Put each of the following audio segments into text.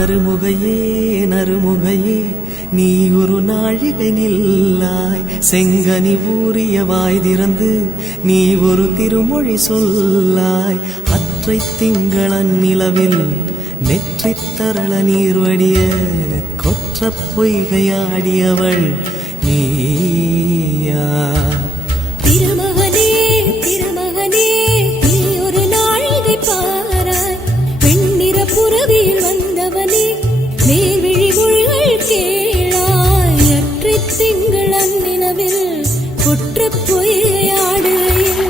நறுமுகையே நறுமுகையே நீ ஒரு நாழிகை நில்லாய். செங்கனி ஊறிய வாய் திறந்து நீ ஒரு திருமொழி சொல்லாய். அற்றை திங்களன் நிலவில் நெற்றித் தரள நீர் வடிய கொற்ற பொய்கையாடியவள் நீயா? திருமகனே திருமகனே நீ ஒரு நாழிகை பாராய். வெண்ணிற புறவியில் வந்தவனே நேர்விழி மொழிகள் கேளாய். அற்றை திங்களன் நிலவில் கொற்ற பொய்கையாடுகையில்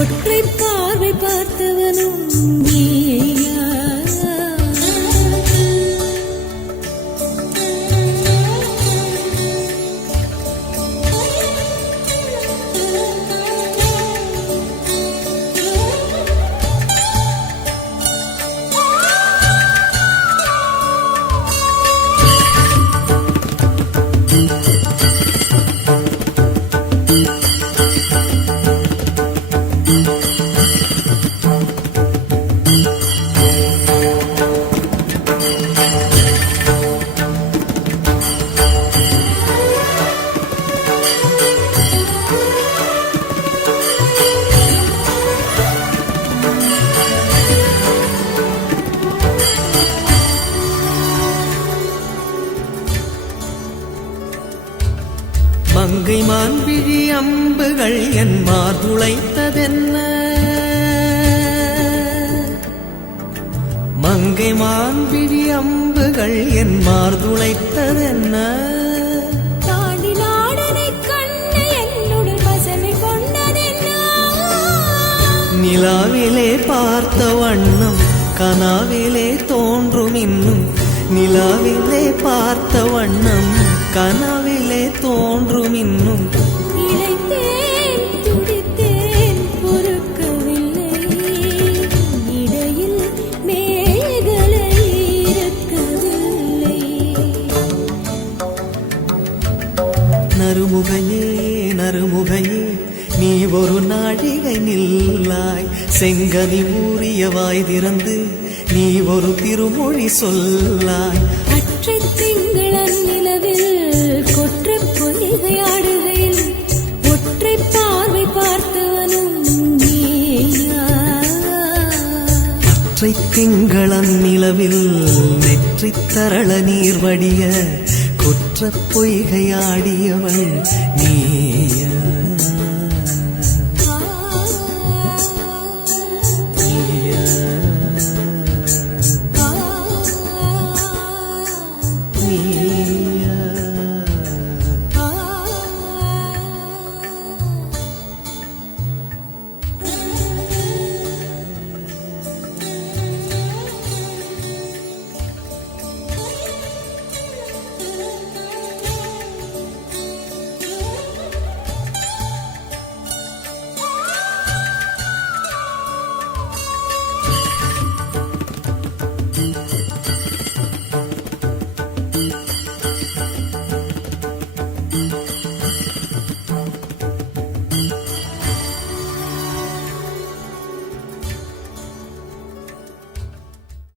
ஒற்றை பார்வை பார்த்தவனும் நீயா? மங்கை மான்விழி அம்புகள் என் மார்துளைத்ததென்ன? மங்கை மான்விழி அம்புகள் என் மார்துளைத்ததென்ன? தாண்டிலாடனை கண்ணு என்னுடன் பசமை கொண்டதென்ன? நிலாவிலே பார்த்த வண்ணம் கனாவிலே தோன்றும் இன்னும். நிலாவிலே பார்த்த வண்ணம் கனாவிலே தோன்றும் இன்னும். இளைத்தேன் துடித்தேன் பொறுக்கவில்லை. இடையில் மேகலை இருக்கவில்லை. நறுமுகையே நறுமுகையே நீ ஒரு நாழிகை நில்லாய். செங்கனி ஊறிய வாய் திறந்து நீ ஒரு திருமொழி சொல்லாய். அற்றை திங்களன் நிலவில் கொற்ற பொய்கையாடுகையில் ஒற்றை பார்வை பார்த்தவனும் நீயா? அற்றை திங்களன் நிலவில் நெற்றித் தரள நீர் வடிய கொற்ற பொய்கையாடியவள் நீ.